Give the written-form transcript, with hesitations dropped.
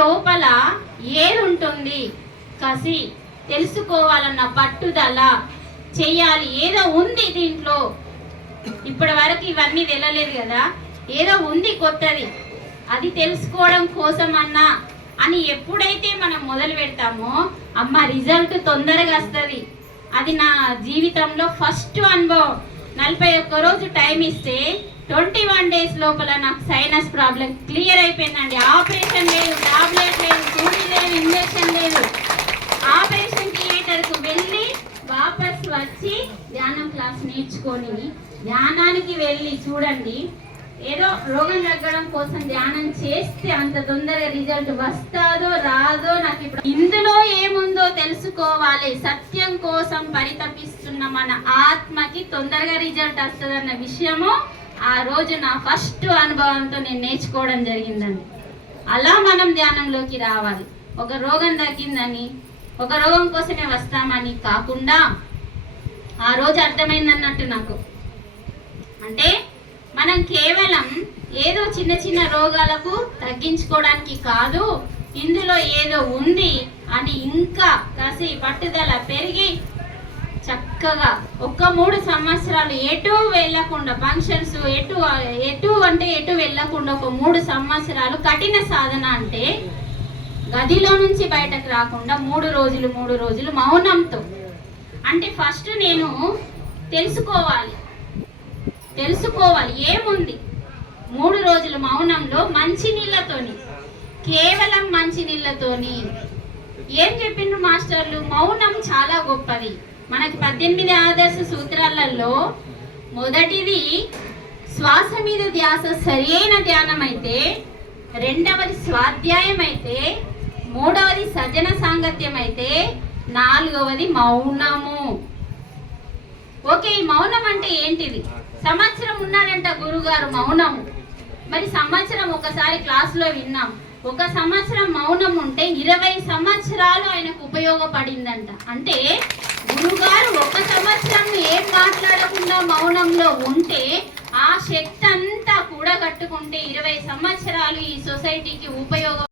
లోపల ఏది ఉంటుంది, కసి, తెలుసుకోవాలన్న పట్టుదల, చెయ్యాలి, ఏదో ఉంది దీంట్లో. ఇప్పటి వరకు ఇవన్నీ తెలియలేదు కదా, ఏదో ఉంది కొత్తది, అది తెలుసుకోవడం కోసం అన్నా అని ఎప్పుడైతే మనం మొదలు పెడతామో అమ్మ రిజల్ట్ తొందరగా వస్తుంది. అది నా జీవితంలో ఫస్ట్ అనుభవం. 41 రోజు టైం ఇస్తే 21 డేస్ లోపల నాకు సైనస్ ప్రాబ్లం క్లియర్ అయిపోయిందండి. ఆపరేషన్ లేదు, టాబ్లెట్ లేదు, సూది లేదు, ఇంజక్షన్ లేదు. ఆపరేషన్ థియేటర్కు వెళ్ళి వాపస్ వచ్చి ధ్యానం క్లాస్ నేర్చుకొని, ధ్యానానికి వెళ్ళి చూడండి, ఏదో రోగం తగ్గడం కోసం ధ్యానం చేస్తే అంత తొందరగా రిజల్ట్ వస్తాదో రాదో నాకు ఇప్పుడు. ఇందులో ఏముందో తెలుసుకోవాలి. సత్యం కోసం పరితపిస్తున్న మన ఆత్మకి తొందరగా రిజల్ట్ వస్తుందన్న విషయము ఆ రోజు నా ఫస్ట్ అనుభవంతో నేను నేర్చుకోవడం జరిగిందండి. అలా మనం ధ్యానంలోకి రావాలి. ఒక రోగం తగ్గిందని, ఒక రోగం కోసమే వస్తామని కాకుండా ఆ రోజు అర్థమైందన్నట్టు నాకు. అంటే మనం కేవలం ఏదో చిన్న చిన్న రోగాలకు తగ్గించుకోవడానికి కాదు, ఇందులో ఏదో ఉంది అని ఇంకా కసి పట్టుదల పెరిగి చక్కగా 3 సంవత్సరాలు ఎటు వెళ్ళకుండా, ఫంక్షన్స్ ఎటు వెళ్ళకుండా ఒక 3 సంవత్సరాలు కఠిన సాధన. అంటే గదిలో నుంచి బయటకు రాకుండా 3 రోజులు మౌనంతో. అంటే ఫస్ట్ నేను తెలుసుకోవాలి ఏముంది. 3 రోజులు మౌనంలో మంచినీళ్ళతోని, కేవలం మంచినీళ్ళతోని. ఏం చెప్పిండ్రు మాస్టర్లు? మౌనం చాలా గొప్పది. మనకి 18 ఆదర్శ సూత్రాలలో మొదటిది శ్వాస మీద ధ్యాస సరైన ధ్యానం అయితే, 2వది స్వాధ్యాయం అయితే, 3వది సజ్జన సాంగత్యం అయితే, 4వది మౌనము. ఓకే, ఈ మౌనం అంటే ఏంటిది? సంవత్సరం ఉన్నాడంట గురుగారు మౌనము. మరి సంవత్సరం ఒకసారి క్లాసులో విన్నాం, 1 సంవత్సరం మౌనం ఉంటే 20 సంవత్సరాలు ఆయనకు ఉపయోగపడిందంట. అంటే గురుగారు 1 సంవత్సరం ఏం మాట్లాడకుండా మౌనంలో ఉంటే ఆ శక్తి అంతా కూడా కట్టుకుంటే 20 సంవత్సరాలు ఈ సొసైటీకి ఉపయోగం